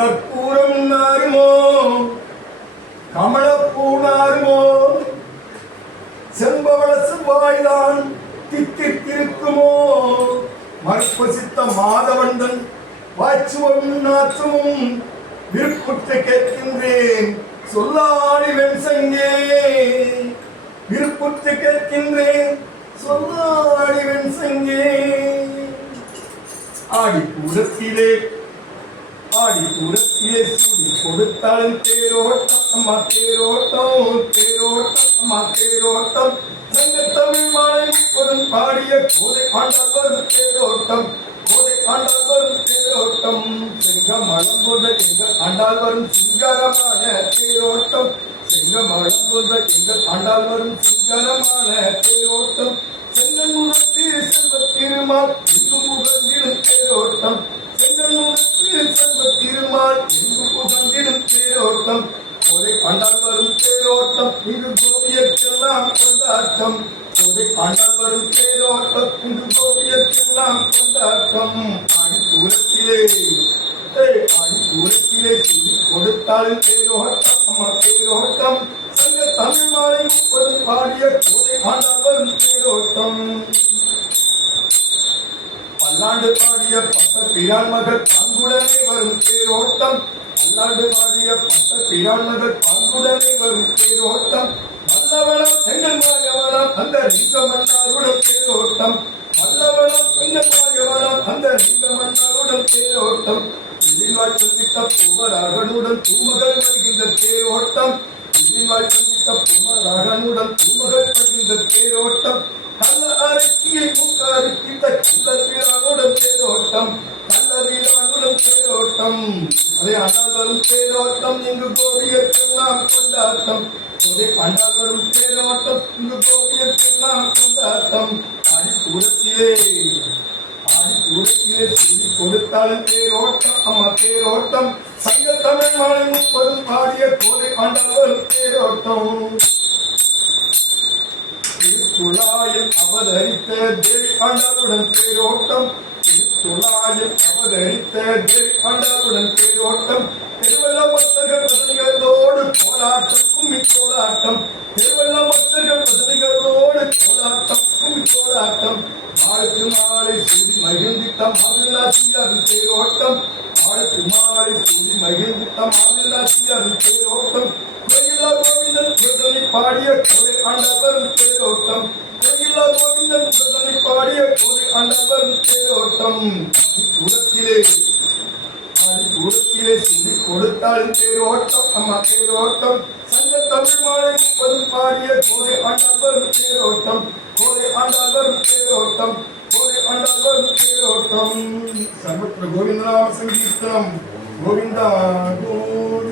கற்பூரம் நாருமோ? கமலப்பூ நாருமோ செம்பவளசு வாய்தான் தித்தித்திருக்குமோ? மற்பசித்த மாதவந்தன் வாச்சுவம் நாற்றமும் விருப்புற்று கேட்கின்றேன். சொல்லாடி வெண்சங்கே விருப்புற்று கேட்கின்றேன். சொல்லாடி வெண்சங்கே. ஆடி பூரத்திலே பாடி தூரத்திலே சுடி கொடுத்தாலும் தேரோட்டம் அம்மா தேரோட்டம் தேரோட்டம் அம்மா தேரோட்டம். சங்க தமிழ் மாலை முப்பதும் பாடிய கோதை ஆண்டால் தேரோட்டம் கோதை ஆண்டால் வரும் தேரோட்டம். சிங்கம் மலம் போன்ற எங்கள் ஆண்டால் வரும் சிங்காரமான தேரோட்டம். செங்க மலம் போன்ற எங்கள் ஆண்டால் வரும் சிங்காரமான தேரோட்டம். செங்கன் முகத்தில் செல்வ திருமால் இந்து முகத்திலும் தேரோட்டம். திருமால் எங்கும் புகழ்ந்திடும் தேரோட்டம் ஒரு ஆண்டால் வரும் தேரோட்டம் இங்கு கோபியற்கெல்லாம் கொண்டாட்டம் ஒரு ஆண்டால் வரும் தேரோட்டம் இங்கு கோபியற்கெல்லாம் கொண்டாட்டம் ஆடி தூரத்திலே ஏய், ஆடி தூரத்திலே சுடி கொடுத்தால் தேரோட்டம் அம்மா தேரோட்டம் சங்க தமிழ் மாலை முப்பது பாடிய கோதை ஆண்டால் வரும் தேரோட்டம் பல்லாண்டு பாடிய பட்ட பிரான் மகள் பங்குடனே வரும் தேரோட்டம். பல்லாண்டு பாடிய பட்ட பிரான் மகள் பங்குடனே வரும் தேரோட்டம். வல்லவளம் எங்கள் மாயவனம் அந்த லிங்கமன்னாருடன் தேரோட்டம். வல்லவளம் எங்கள் மாயவனம் அந்த லிங்கமன்னாருடன் தேரோட்டம். இதில்வாழ் சந்தித்த புவராகனுடன் தூமகள் வருகின்ற தேரோட்டம். இதில்வாழ் சந்தித்த புவராகனுடன் தூமகள் வருகின்ற தேரோட்டம். கள்ள அரைக்கியை மூக்க அறுக்கித்த கள்ள தேரோட்டம் கள்ள தேரோட்டம். அதே அண்ணால் வரும் தேரோட்டம் இங்கு கோரியற்கெல்லாம் கொண்டாட்டம் ஒரே அண்ணால் வரும் தேரோட்டம் இங்கு கோரியற்கெல்லாம் கொண்டாட்டம் அடி தூரத்திலே ஆடி தூரத்திலே சுடி கொடுத்தாலும் தேரோட்டம் அம்மா தேரோட்டம். சங்க தமிழ் மாலை முப்பதும் பாடிய கோதை ஆண்டால் தேரோட்டம். திருத்துழாயில் அவதரித்த தேவி ஆண்டாளுடன் தேரோட்டம். திருத்துழாயில் அவதரித்த தேவி ஆண்டாளுடன் தேரோட்டம். திருவள்ள பக்தர்கள் பதவிகளோடு போராட்டம் கும்மி போராட்டம் திருவள்ள பக்தர்கள் பதவிகளோடு போராட்டம் கும்மி போராட்டம் நாளுக்கு நாளை சூடி மகிழ்ந்தித்த மாதிரிலாசியாரின் தேரோட்டம். நாளுக்கு நாளை சூடி மகிழ்ந்தித்த மாதிரிலாசியாரின் தேரோட்டம். கோயிலா கோவிந்தன் பாடிய கோதை ஆண்டவரும் தேரோட்டம் கோயிலா கோவிந்தன் குருதனை பாடிய கோதை ஆண்டவரும் தேரோட்டம் ஆதி தூரத்திலே ஆதி தூரத்திலே சுடி கொடுத்தால் தேரோட்டம் அம்மா தேரோட்டம் சங்க தமிழ் மாலை முப்பது பாடிய கோதை ஆண்டவரும் தேரோட்டம் கோதை ஆண்டவரும் தேரோட்டம் கோதை ஆண்டவரும் தேரோட்டம் சர்வத்திர கோவிந்தநாம சங்கீர்த்தனம் கோவிந்தா கோவிந்த